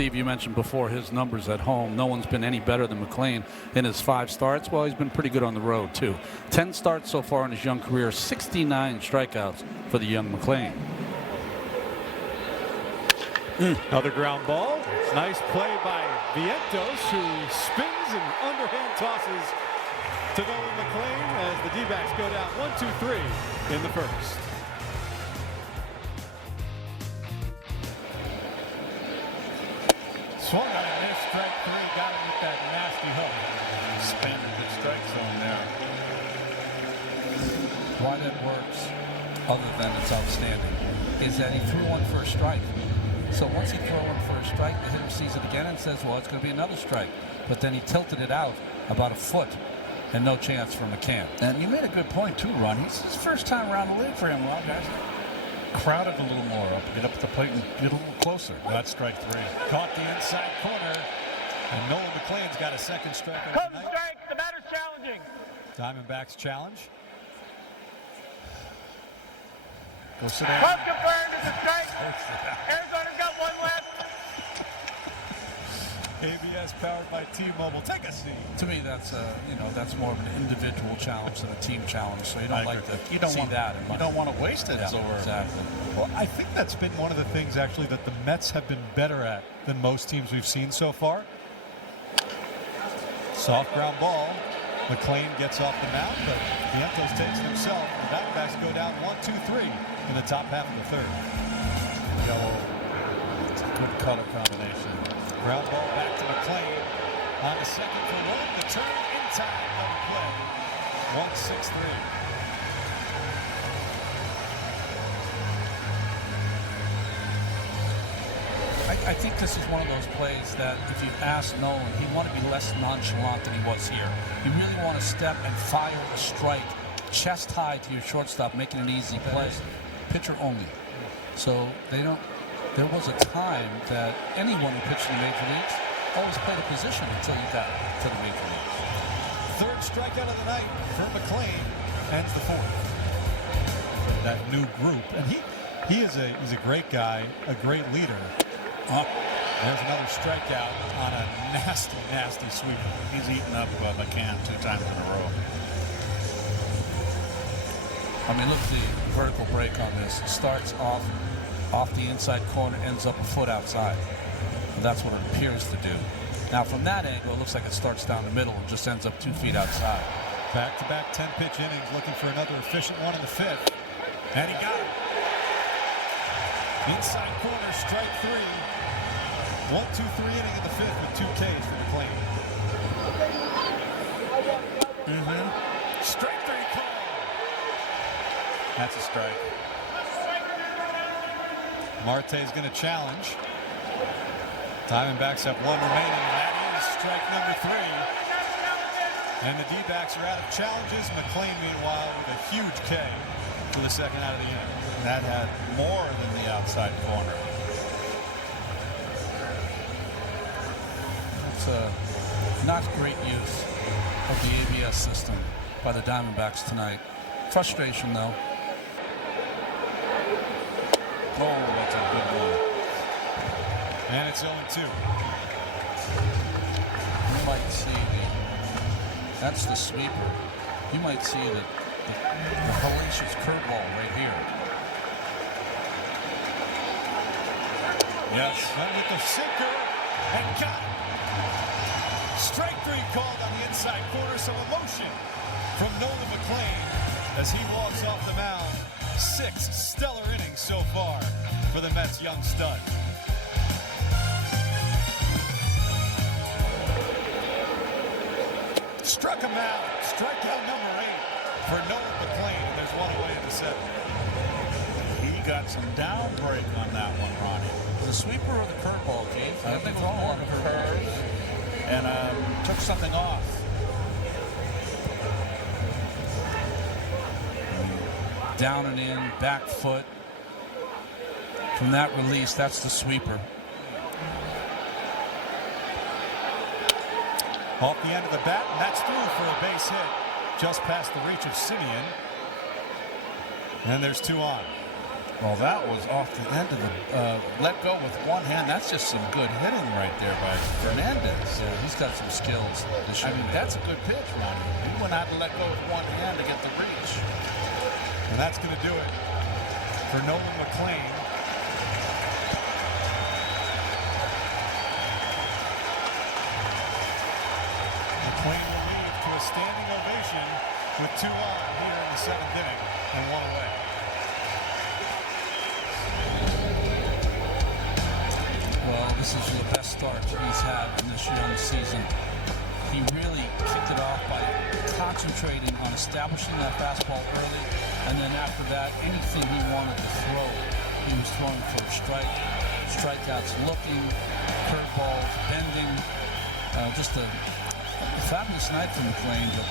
Steve, you mentioned before his numbers at home. No one's been any better than McLean in his 5 starts. Well, he's been pretty good on the road, too. 10 starts so far in his young career, 69 strikeouts for the young McLean. Another ground ball. It's nice play by Vientos, who spins and underhand tosses to Nolan McLean as the D-backs go down 1-2-3 in the first. Swung on a miss, strike 3, got him with that nasty hook. Expanded the strike zone there. Why that works, other than it's outstanding, is that he threw one for a strike. So once he threw one for a strike, the hitter sees it again and says, well, it's going to be another strike. But then he tilted it out about a foot, and no chance for McCann. And you made a good point, too, Ron. It's his first time around the league for him, Ron, guys. Crowd it a little more up, get up to the plate and get a little closer. Well, that's strike 3. Caught the inside corner, and Nolan McLean's got a second strike of the night. Strike, the batter's challenging. Diamondbacks challenge. Go sit down. Club confirmed, it's a strike. Arizona's got one left. ABS powered by T-Mobile. Take a seat. To me, that's that's more of an individual challenge than a team challenge. So you don't like to You don't see want that. You don't want to waste it. Yeah, So exactly. Well, I think that's been one of the things, actually, that the Mets have been better at than most teams we've seen so far. Soft ground ball. McLean gets off the mound, but Vientos takes it himself. The Diamondbacks go down 1-2-3 in the top half of the third. it's a good color combination. Ground ball back to McLean. On the second for one. The turn in time. Double play. 1-6-3. I think this is one of those plays that if you ask Nolan, he'd want to be less nonchalant than he was here. You really want to step and fire a strike chest high to your shortstop, making an easy play. Pitcher only. So there was a time that anyone who pitched in the major leagues always played a position until you got to the major leagues. Third strikeout of the night for McLean. Ends the fourth. That new group. And he's a great guy, a great leader. There's another strikeout on a nasty, nasty sweeper. He's eaten up McCann 2 times in a row. I mean, look at the vertical break on this. It starts off the inside corner, ends up a foot outside. And that's what it appears to do. Now, from that angle, it looks like it starts down the middle and just ends up 2 feet outside. Back-to-back 10-pitch innings, looking for another efficient one in the 5th. And he got it. Inside corner, strike 3. 1-2-3 inning in the 5th with 2 Ks for McLean. Strike 3 call. That's a strike. Marte's going to challenge. Diamondbacks have 1 remaining, and that is strike number 3. And the D-backs are out of challenges. McLean, meanwhile, with a huge K for the second out of the inning. That had more than the outside corner. It's not great use of the ABS system by the Diamondbacks tonight. Frustration, though. Oh, that's a good one. And it's 0-2. You might see that's the sweeper. You might see the hellacious curveball right here. Yes, went with the sinker and got it. Strike 3 called on the inside corner. Some emotion from Nolan McLean as he walks off the mound. 6 stellar innings so far for the Mets' young stud. Struck him out. Strikeout number 8 for Nolan McLean. There's 1 away in the 7th. He got some down break on that one, Ronnie. The sweeper or the curveball, Keith? I think it was more of a curve and took something off. Down and in, back foot. From that release, that's the sweeper. Off the end of the bat, and that's through for a base hit. Just past the reach of Simeon. And there's 2 on. Well, that was off the end of the let go with one hand. That's just some good hitting right there by Fernandez. Yeah, he's got some skills. I mean, that's a good pitch, Ronnie. He went out to let go with one hand to get the reach. And that's going to do it for Nolan McLean. McLean will lead to a standing ovation with 2 on here in the 7th inning and 1 away. Well, this is the best start he's had in this young season. He really kicked it off by concentrating on establishing that fastball early, and then after that, anything he wanted to throw, he was throwing for a strike, strikeouts, looking, curveballs, bending. Just a fabulous night for McLean, but